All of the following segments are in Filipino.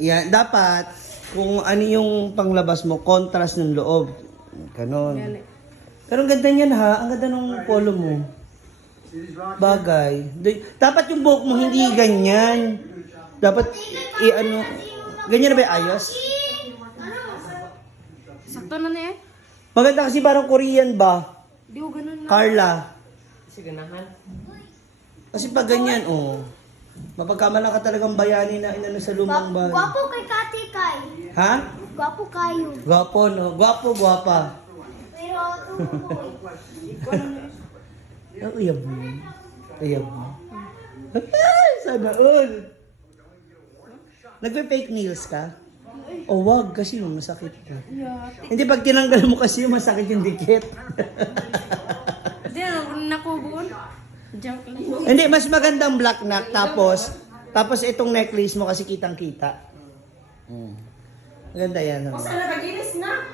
Yan, dapat, kung ano yung panglabas mo, contrast ng loob. Ganon. Pero ang ganda niyan ha, ang ganda ng polo mo. Bagay. Dapat yung buhok mo hindi ganyan. Dapat, ano, ganyan na ba yung ayos? Sakto na na eh. Maganda kasi parang Korean ba? Di ko ganun na. Carla. Kasi ganahan. Kasi pag ganyan, oh. Mapagkamalan ka talagang bayani na inano sa lumang bahay. Gwapo kay Kati Kay. Ha? Gwapo kayo. Gwapo, no? Gwapo, gwapa. Pero tumoy. Ang uyab mo. Uyab mo. Ay, sana all. Nagpe-fake nails ka? O wag, kasi masakit ka. Hindi, pag tinanggal mo kasi masakit yung dikit. Di na, nakubuon. Joke lang. Hindi, mas magandang black knock tapos itong necklace mo kasi kitang-kita. Maganda yan. No? Sana naginis na.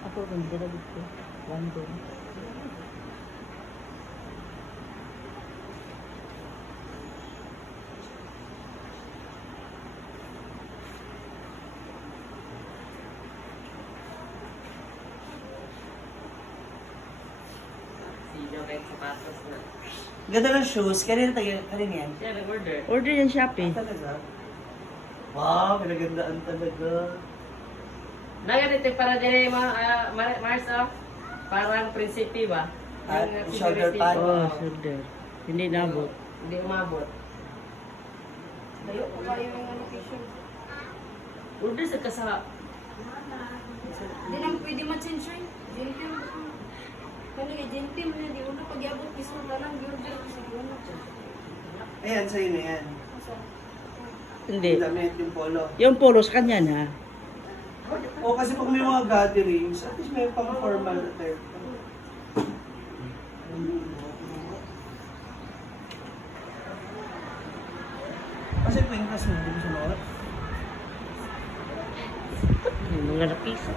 Ako rin, dirabit ko. One day. Sino kahit sapatos na. Ganda ng shoes. Kanina yan? Siya nag-order. Order yan Shopee. Talaga? Wow, pinagandaan talaga. Naganito para din Mars oh. Parang prinsipi ba? At Yung shoulder pad. Oo. Shoulder. Hindi nabot. Hindi umabot. Layo ko kayo ng location. Order sa kasa. Hindi naman pwede ma-change yun. Gentim. Kani kay gentim na di uno pag-abot piso na lang order sa uno. Ayan, sa'yo na yan. Hindi. Damit yung polo. Yung polo sa kanya na. O kasi pag may mga gatherings, at least may pang-formal attire. Kasi kwintas mo, hindi mo sunuot. Yung mga napiso.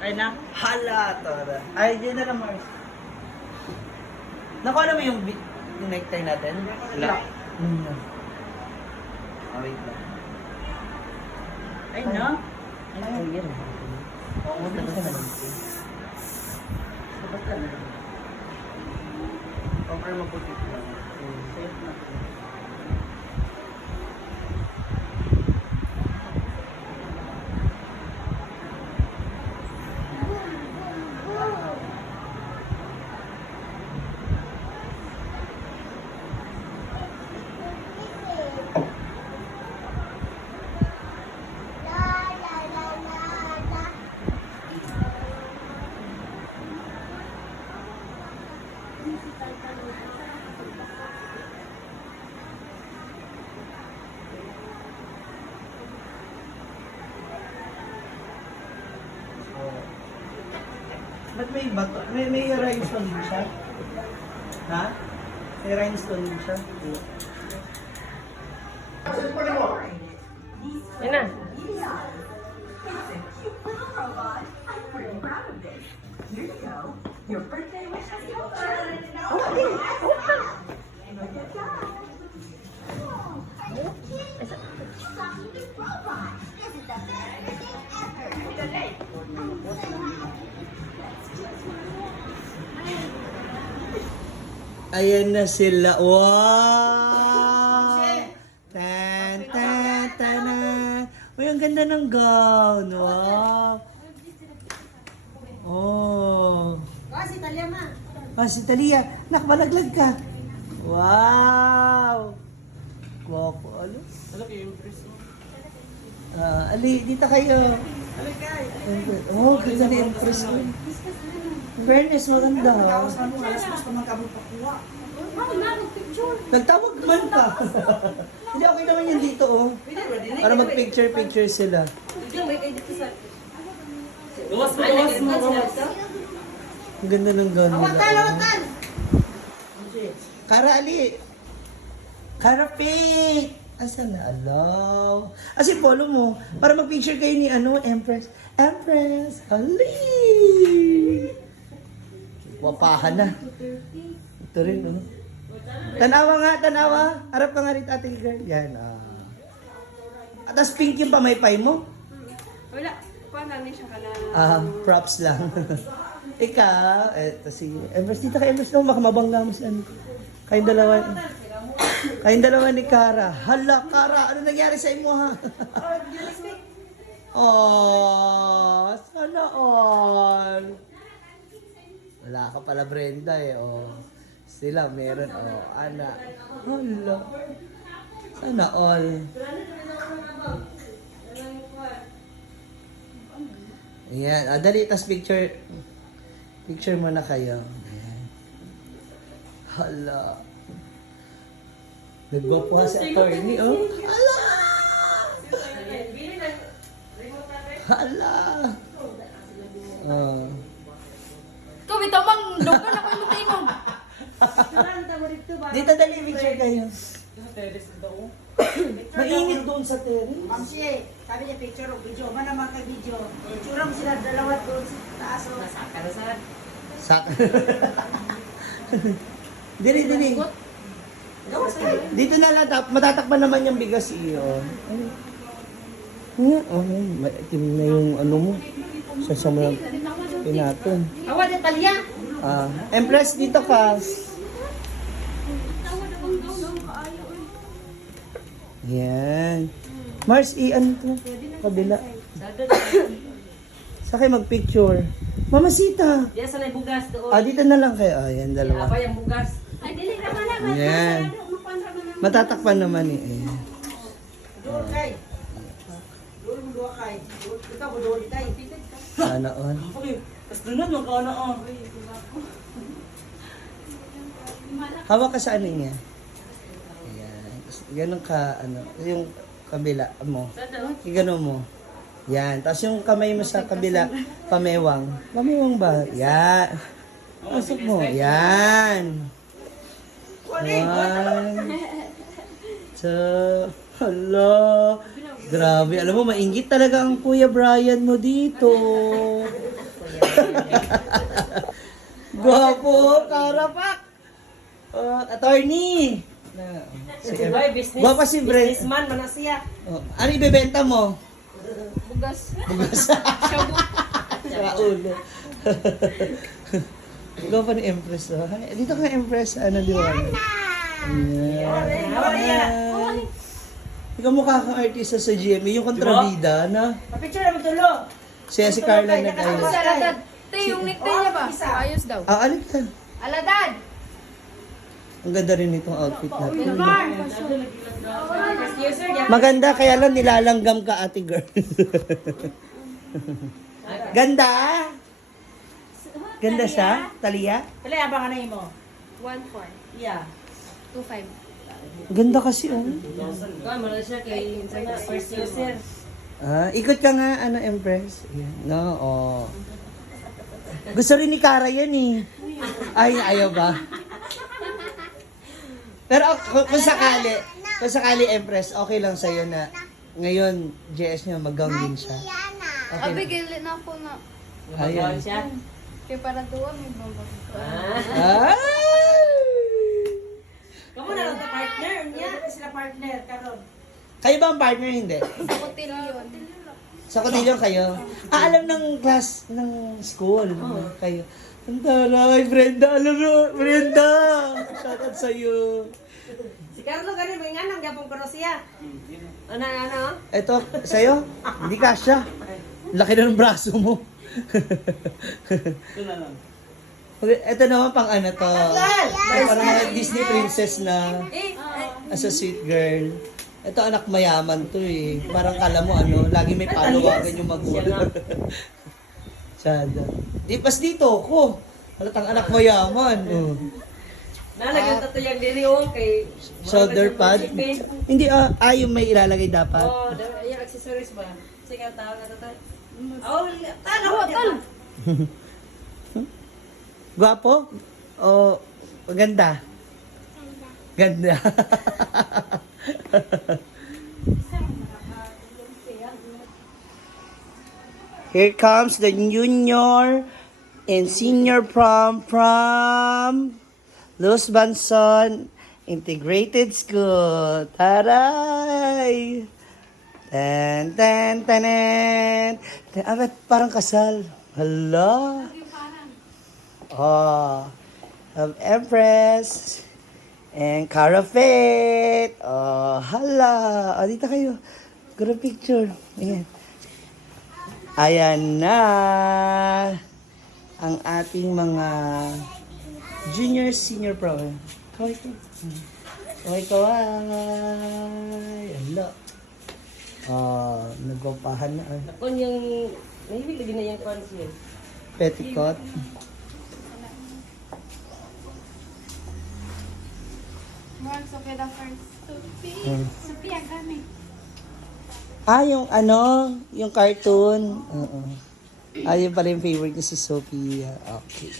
Ay na. Hala, Tora. Ay, dyan na lang, Mars. Nakuha mo yung necktie natin? Wala. Wait lang. Ay na. Ay na. Ay na. Oo, mabilis ka na lang. Sabat ka na. Compare mo puti ko lang. Safe na. Ba't may bato? May rhinestone din siya? Ha? May rhinestone din siya? Yan na. Ayan na sila. Wow! Tan, tan, tanan. Uy, ang ganda ng gown. Wow! Oh. Si Talia ma. Si Talia. Nakmalaglag ka. Wow! Guwapo. Ano? Ano kayo yung press mo? Ali, dito kayo. Oh, ganda na impress ko. Fairness, maganda ha. Nagtawag man pa. Hindi, okay naman yan dito oh. Para mag-picture-picture sila. Gawas mo. Ang ganda ng gown nila. Kara, ali. Kara, Faith. Asan na? Alaw. Asi, follow mo. Para mag-picture kayo ni Empress. Empress. Ali. Wapahan na. Ito rin, no? Tanawa nga, tanawa. Harap ka nga rin, ate girl. Yan, At tas pink yung pamaypay mo. Wala. Paano siya ka na? Props lang. Ikaw, eto si Empress. Dito ka, Empress. No, makamabangga mo si ano. Kayong dalawa ni Kara. Hala, Kara, ano nangyari sa imo, ha? Oh, sana all. Wala ka pala, Brenda, eh. Sila meron, anak. Hala. Sana all. Ayan, dali, tas picture mo na kayo. Ayan. Hala. Nagwapo si attorney, Hala! Hala! Ito, bitaw mang lugan ako yung tingog. Dito dali, picture kayo. Mainit doon sa terrace. Ma'am Shea, sabi niya picture o video. Man naman kay video. Picture mo sila dalawa doon sa taas. Nasaka na sa. Sak. Dili. Dito na lang, matatakpan naman yung bigas iyo. Maitim na yung ano mo. Sasama natin. Awa din talya. Empress, dito ka. Yan. Mars, ano to? Kabila. Sa kayo mag-picture. Mamasita. Diyan sa may bugas doon. Dito na lang kayo. Yan, dalawa. Apa yung bugas? Ay, dili naman naman. Yan. Matatakpan naman eh. Doon kay. Doon mo doon kay. Ikaw mo doon kay. Sana all. Tapos doon na magkano Hawak ka sa ano niya. Ayan. Ganun ka, yung kabila mo. Ganun mo. Yan. Tapos yung kamay mo sa kabila, pamewang. Pamewang ba? Yan. Pasok mo. Yan. 1, 2, hala. Grabe. Alam mo, mainggit talaga ang Kuya Brian mo dito. Gwapo, karapak. Attorney. Gwapa si Brent. Businessman man na siya. Ano ibebenta mo? Bugas. Bugas. Sa ulo. Gwapa ni Empress. Dito ka Empress. Ano di ba? Ayan. Ikaw mukha kang artista sa GMA. Yung kontrabida na. Picture na magtulo. Siya si Carla nag-ayos. Aladad. Te, yung necktie niya ba? Ayos daw. Alin ka? Aladad! Ang ganda rin itong outfit natin. Mar! Maganda, kaya lang nilalanggam ka, ate girl. Ganda? Ganda siya? Talia? Tali, abangan na mo. 1.4. Yeah. 2.5. Ganda kasi, Mala siya kay sana first user. Ikot ka nga, Empress. Yan. No, Gusto rin ni Kara yan, eh. Ay, ayaw ba? Pero kung sakali, Empress, okay lang sa'yo na ngayon, JS niya, mag-gown din siya. Okay. Abigil na ako na. Ayan. siya. Kaya para tuwa, may bamba. Ay! Kamu na lang ka partner niya. Sila partner karon. Kayo ba ang partner, hindi? Sa hotel yun. Sa kotilyon kayo? Alam ng class, ng school. Kayo. Ang taray, Brenda, alam mo, Brenda! Shoutout sa'yo. Si Carlo ganun may nganang gapong pero siya. Ano? Ito, sa'yo? Hindi kasya. Laki na ng braso mo. Ito naman pang ano to. Parang mga Disney princess na as a sweet girl. Ito anak mayaman to eh. Parang kala mo lagi may palawagan yung magulang. Sada. Di pas dito ko. Halatang anak mayaman. Nalagyan tato yung diri kay Shoulder pad. Hindi yung may ilalagay dapat. yung accessories ba? Sige tao na tato. Oh, tanaw ko dyan. Gwapo? O maganda? Ganda. Here comes the junior and senior prom from Luz Banson Integrated School. Taray! Tan tan tanan. Parang kasal. Hala. Oh. Of Empress and Cara Fate. Oh, hala. Oh, dito kayo. Group picture. Ayan. Ayan na ang ating mga junior, senior pro. Kaway ko. Kaway kaway. Hala. Oh, nagwapahan na. Ay. Ako yung, nahilig lagi na yung pansin. Petticoat. More Sophia the first. Sophia, kami. Ah, yung ano, yung cartoon. Oo. Ah, yun pala yung favorite ko si Sophia. Okay.